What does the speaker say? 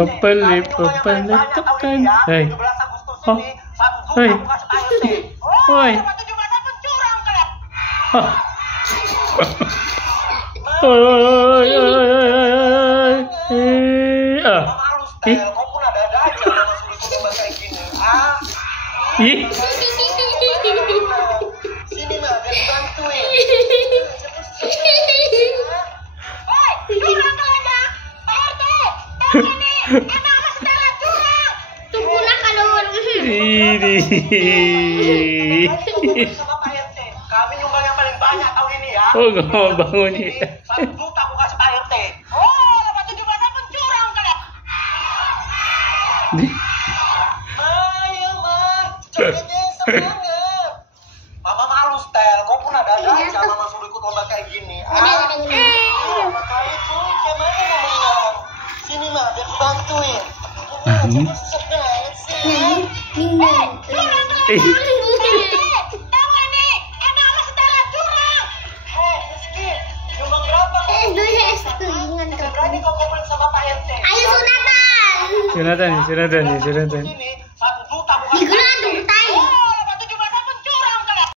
Pelip tekan. Hei. Oh. Hei. Woi. Oi. Ih. Sini mah, biar bantuin. Curang kalian, Pak RT. Ini emang saudara curang. Tunggulah kalau ini. Sama Pak RT. Kami nyumbang yang paling banyak tahun ini ya. Oh, nggak mau bangun ya. 1 juta aku kasih Pak RT. Oh, dapat 7 masa pencurang kalian. Ayo, Mas. Cepetnya semangat. Mama malu, Stel. Kau pun ada aja Mama suruh ikut lomba kayak gini. Makanya tuh, kayak mana mamanya? Sini, Ma, biar aku bantuin. Susah banget sih. Tahu nih, emang sama saudara curang. Rizky, nyumbang berapa? Berani kau komen sama Pak RT. Sunatan nih. Sini.